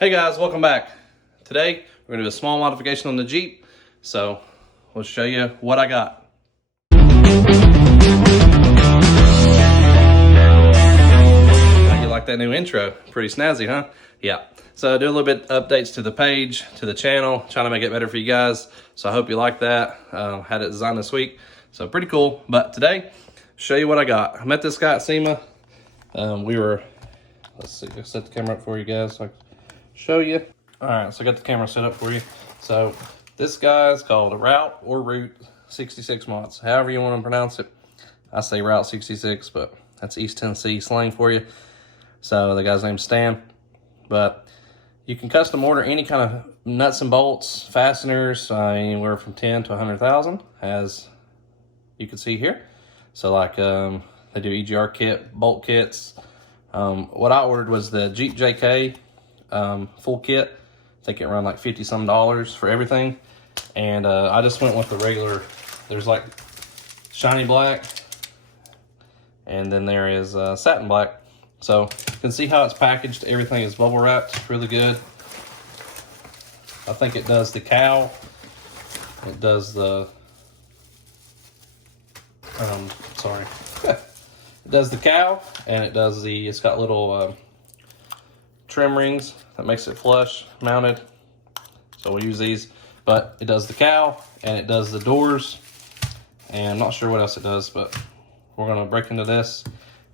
Hey guys, welcome back. Today we're gonna do a small modification on the Jeep, so we'll show you what I got. How you like that new intro? Pretty snazzy, huh? Yeah. So do a little bit updates to the page, to the channel, trying to make it better for you guys. So I hope you like that. Had it designed this week, so pretty cool. But today, show you what I got. I met this guy at SEMA. Let's see, I'll set the camera up for you guys so I can show you. All right, so I got the camera set up for you. So this guy's called a Route 66 mods, however you want to pronounce it. I say Route 66, but that's East Tennessee slang for you. So the guy's name's Stan. But you can custom order any kind of nuts and bolts, fasteners, anywhere from 10 to 100,000, as you can see here. So like they do EGR kit, bolt kits. What I ordered was the Jeep JK full kit. I think it around like $50 some for everything. And I just went with the regular. There's like shiny black, and then there is satin black. So you can see how it's packaged. Everything is bubble wrapped really good. I think it does the cowl. It does the it does the cowl, and it does the, it's got little trim rings that makes it flush mounted. So we'll use these, but it does the cowl and it does the doors, and I'm not sure what else it does, but we're gonna break into this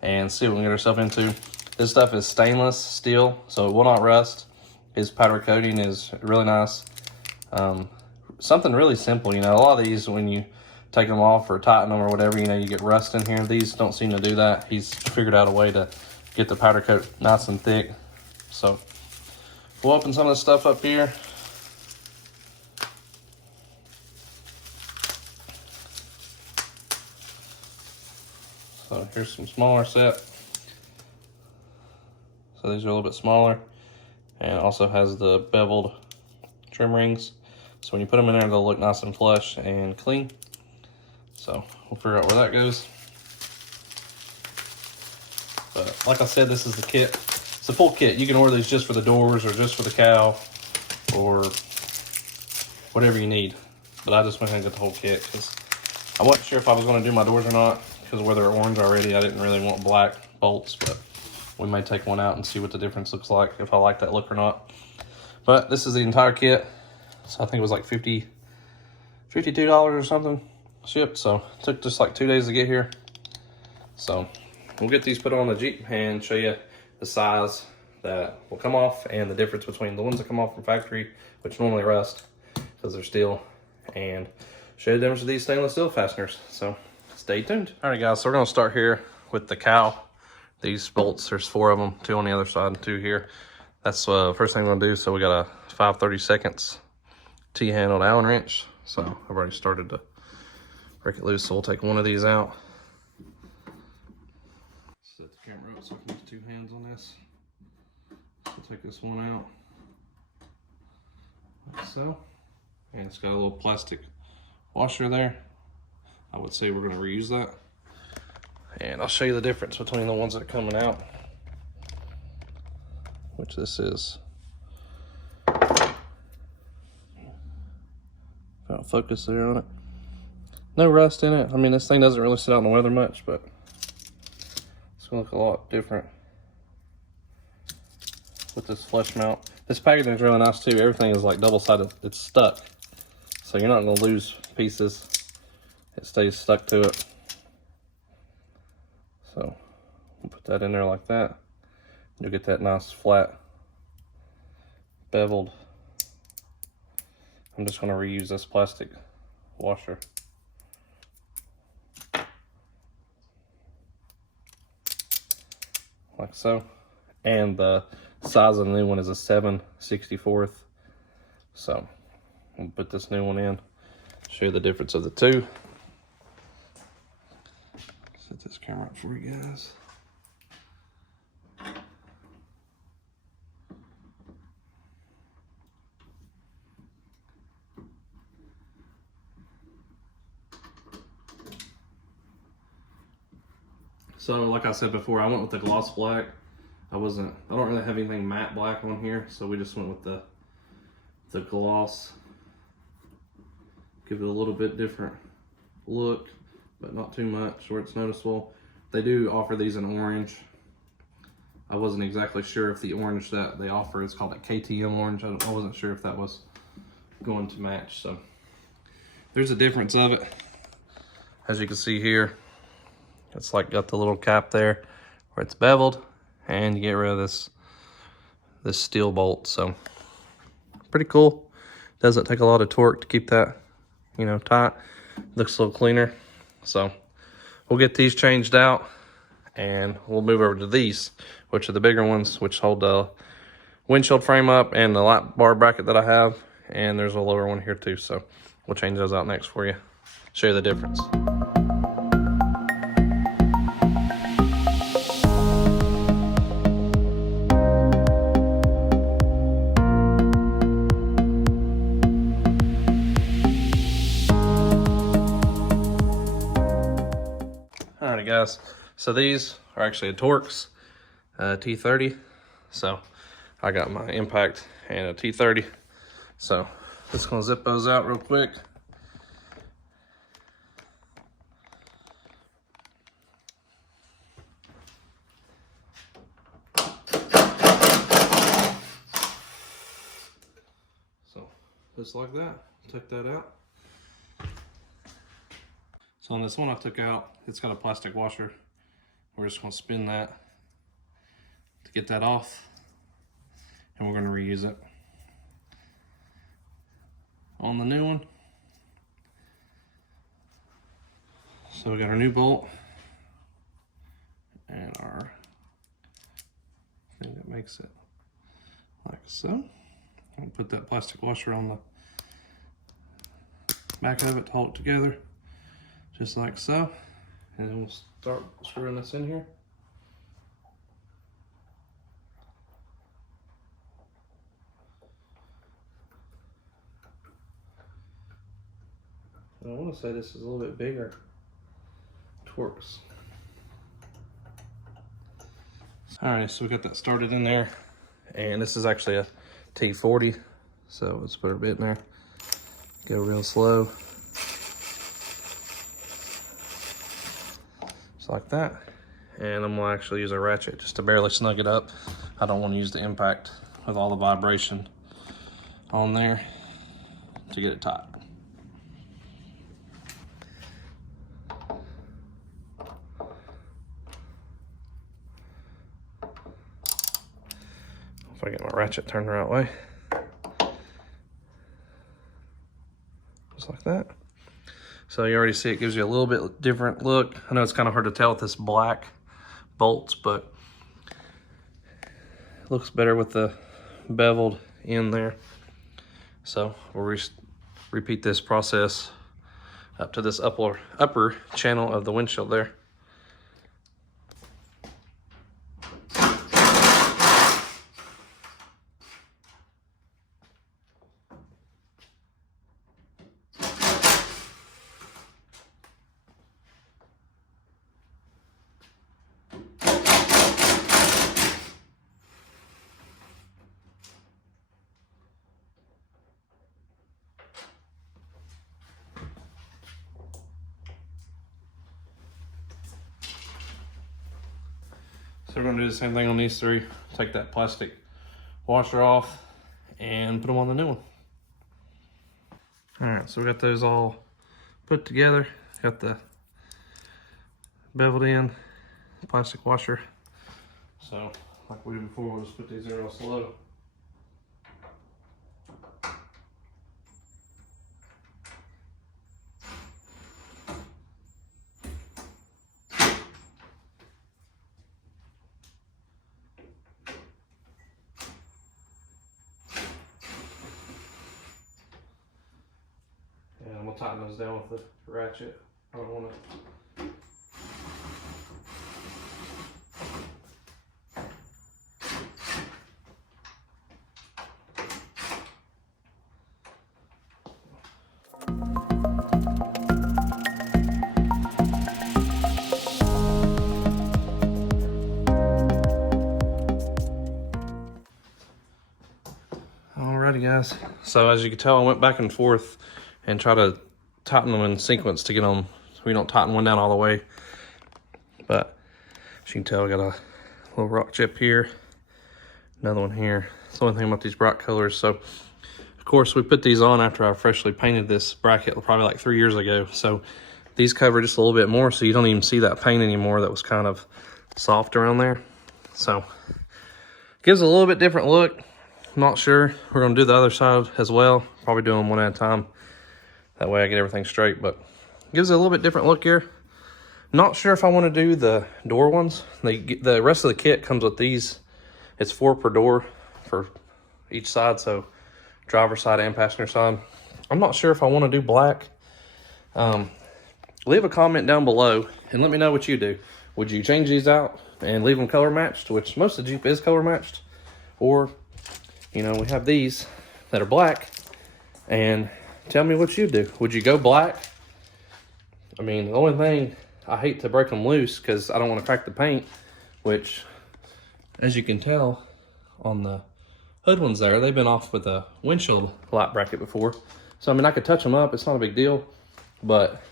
and see what we can get ourselves into. This stuff is stainless steel, so it will not rust. His powder coating is really nice. Something really simple, you know, a lot of these, when you take them off or tighten them or whatever, you know, you get rust in here. These don't seem to do that. He's figured out a way to get the powder coat nice and thick. So we'll open some of the stuff up here. So here's some smaller set. So these are a little bit smaller, and it also has the beveled trim rings. So when you put them in there, they'll look nice and flush and clean. So we'll figure out where that goes. But like I said, this is the kit. It's a full kit. You can order these just for the doors or just for the cowl or whatever you need. But I just went ahead and got the whole kit because I wasn't sure if I was going to do my doors or not, because where they're orange already, I didn't really want black bolts. But we may take one out and see what the difference looks like, if I like that look or not. But this is the entire kit. So I think it was like $52 or something shipped. So it took just like 2 days to get here. So we'll get these put on the Jeep and show you the size that will come off and the difference between the ones that come off from factory, which normally rust because they're steel, and show you the difference of these stainless steel fasteners. So stay tuned. All right guys, so we're gonna start here with the cowl. These bolts, there's 4 of them, 2 on the other side and 2 here. That's first thing we're gonna do. So we got a 5/32 T-handled Allen wrench. So I've already started to break it loose, so we'll take one of these out. Set the camera up so I can use 2 hands on this. So take this one out, like so. And it's got a little plastic washer there. I would say we're gonna reuse that. And I'll show you the difference between the ones that are coming out, which this is. I'll focus there on it. No rust in it. I mean, this thing doesn't really sit out in the weather much, but it's gonna look a lot different with this flush mount. This packaging is really nice too. Everything is like double-sided. It's stuck, so you're not gonna lose pieces. It stays stuck to it. So we'll put that in there like that. You'll get that nice flat beveled. I'm just going to reuse this plastic washer. Like so. And the size of the new one is a 7/64. So we'll put this new one in, show you the difference of the two. Set this camera up for you guys. So like I said before, I went with the gloss black. I don't really have anything matte black on here, so we just went with the gloss. Give it a little bit different look, but not too much where it's noticeable. They do offer these in orange. I wasn't exactly sure if the orange that they offer is called a KTM orange. I wasn't sure if that was going to match. So there's a difference of it. As you can see here, it's like got the little cap there where it's beveled, and you get rid of this steel bolt. So pretty cool. Doesn't take a lot of torque to keep that, you know, tight. Looks a little cleaner. So we'll get these changed out, and we'll move over to these, which are the bigger ones, which hold the windshield frame up and the light bar bracket that I have. And there's a lower one here too. So we'll change those out next for you, show you the difference. Alrighty guys, so these are actually a Torx T30. So I got my impact and a T30. So just gonna zip those out real quick. So just like that, take that out. So on this one I took out, it's got a plastic washer. We're just gonna spin that to get that off, and we're gonna reuse it. On the new one, so we got our new bolt and our thing that makes it like so. I'll put that plastic washer on the back of it to hold it together, just like so. And then we'll start screwing this in here. I want to say this is a little bit bigger Torx. Alright, so we got that started in there, and this is actually a T40, so let's put our bit in there, go real slow, just like that. And I'm gonna actually use a ratchet just to barely snug it up. I don't want to use the impact with all the vibration on there to get it tight. If I get my ratchet turned the right way. Just like that. So you already see it gives you a little bit different look. I know it's kind of hard to tell with this black bolts, but it looks better with the beveled in there. So we'll repeat this process up to this upper channel of the windshield there. So we're gonna do the same thing on these three. Take that plastic washer off and put them on the new one. All right, so we got those all put together. Got the beveled in plastic washer. So like we did before, we'll just put these in real slow. And we'll tighten those down with the ratchet. I don't want to. Alrighty guys, so as you can tell, I went back and forth and try to tighten them in sequence to get them so we don't tighten one down all the way. But as you can tell, I got a little rock chip here, another one here. It's the only thing about these bright colors. So of course we put these on after I freshly painted this bracket probably like 3 years ago. So these cover just a little bit more, so you don't even see that paint anymore that was kind of soft around there. So gives a little bit different look. Not sure. We're gonna do the other side as well. Probably do them one at a time. That way I get everything straight, but gives it a little bit different look here. Not sure if I want to do the door ones. The rest of the kit comes with these. It's 4 per door for each side, so driver side and passenger side. I'm not sure if I want to do black. Leave a comment down below and let me know what you do. Would you change these out and leave them color matched, which most of the Jeep is color matched? Or, you know, we have these that are black, and tell me what you do. Would you go black? I mean, the only thing, I hate to break them loose because I don't want to crack the paint, which, as you can tell on the hood ones there, they've been off with a windshield light bracket before. So, I mean, I could touch them up. It's not a big deal, but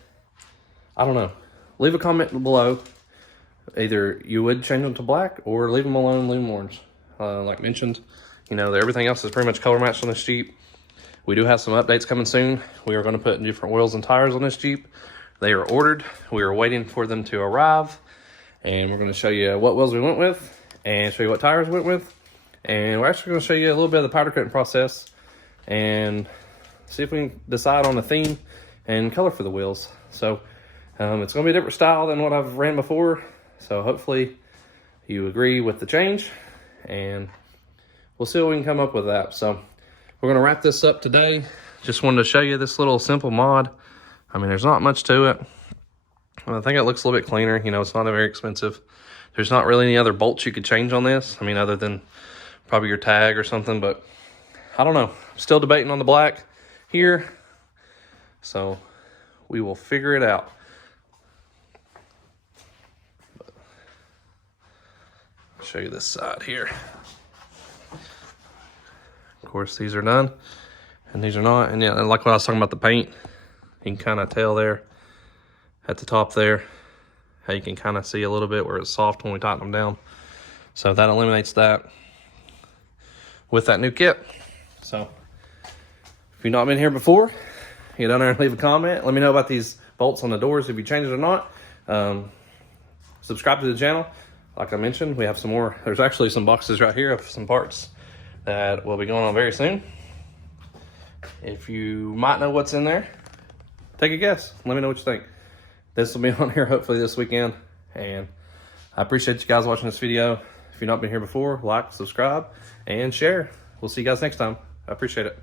I don't know. Leave a comment below. Either you would change them to black or leave them alone, leave them orange. Like mentioned, you know, everything else is pretty much color matched on this Jeep. We do have some updates coming soon. We are going to put different wheels and tires on this Jeep. They are ordered. We are waiting for them to arrive. And we're going to show you what wheels we went with and show you what tires we went with. And we're actually going to show you a little bit of the powder coating process and see if we can decide on a theme and color for the wheels. So it's going to be a different style than what I've ran before. So hopefully you agree with the change, and we'll see what we can come up with that. So we're going to wrap this up today. Just wanted to show you this little simple mod. I mean, there's not much to it. I think it looks a little bit cleaner. You know, it's not very expensive. There's not really any other bolts you could change on this. I mean, other than probably your tag or something, but I don't know. I'm still debating on the black here. So we will figure it out. Show you this side here. Of course, these are done and these are not. And yeah, like what I was talking about the paint, you can kind of tell there at the top there how you can kind of see a little bit where it's soft when we tighten them down. So that eliminates that with that new kit. So if you've not been here before, get down there and leave a comment. Let me know about these bolts on the doors, if you changed it or not. Subscribe to the channel. Like I mentioned, we have some more. There's actually some boxes right here of some parts that will be going on very soon. If you might know what's in there, take a guess. Let me know what you think. This will be on here hopefully this weekend. And I appreciate you guys watching this video. If you've not been here before, like, subscribe, and share. We'll see you guys next time. I appreciate it.